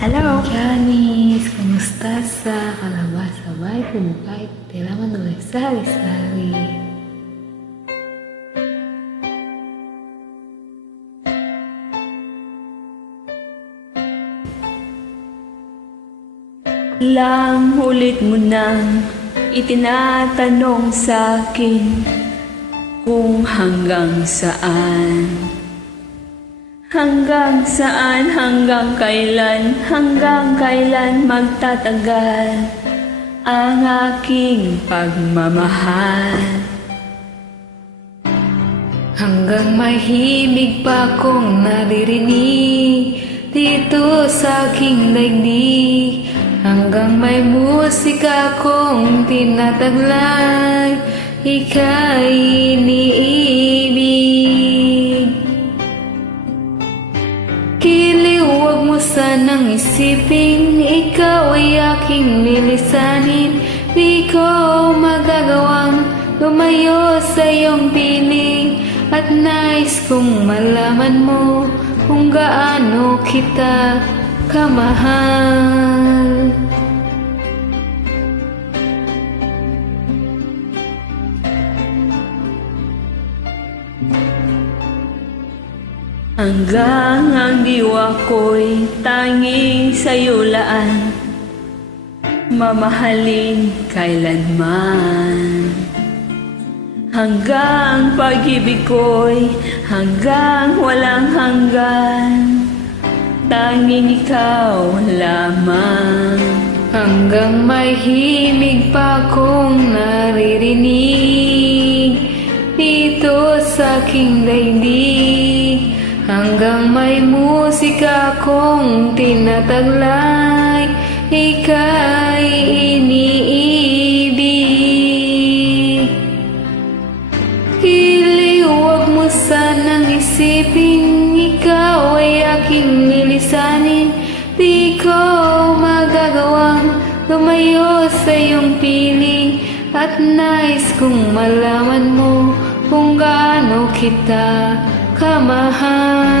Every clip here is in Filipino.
Hello, Janice! Kumusta sa kalabasabay kumukait tiraman ng sari-sari? Lang ulit mo nang itinatanong sa'kin kung hanggang saan. Hanggang saan, hanggang kailan magtatagal ang aking pagmamahal. Hanggang mahimig pa kong naririnig dito sa aking daigdig, hanggang may musika kong tinataglay, ika'y iniibig. Kiliw, huwag mo sanang isipin, ikaw ay aking lilisanin. Di ko magagawang lumayo sa iyong piling, at nais kong malaman mo kung gaano kita kamahal. Hanggang ang diwa ko'y tanging sa'yo laan, mamahalin kailanman. Hanggang pag-ibig ko'y hanggang walang hanggan, tanging ikaw lamang. Hanggang may himig pa kong naririnig dito sa aking daigdig, hanggang may musika kong tinataglay, ika'y iniibig. Kiliw, huwag mo sanang isipin, ikaw ay aking lilisanin. Di ko magagawang lumayo sa iyong piling, at nais kong malaman mo kung gaano kita kamahal.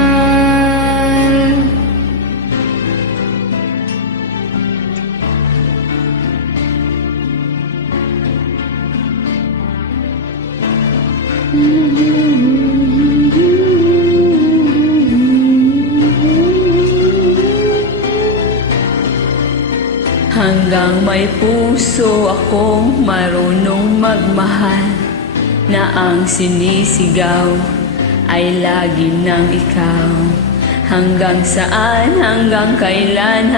Hanggang may puso akong marunong magmahal, na ang sinisigaw ay lagi ng ikaw. Hanggang saan, hanggang kailan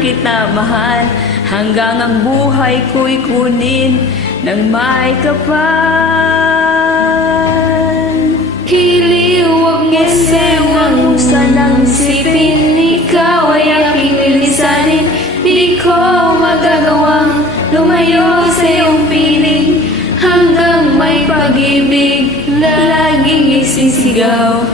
kita mahal, hanggang ang buhay ko'y kunin ng may kapal. Kiliw, huwag mo sanang isipin, ikaw ay aking lilisanin. Di ko magagawang lumayo sa iyong piling, hanggang may pag-ibig laging isisigaw.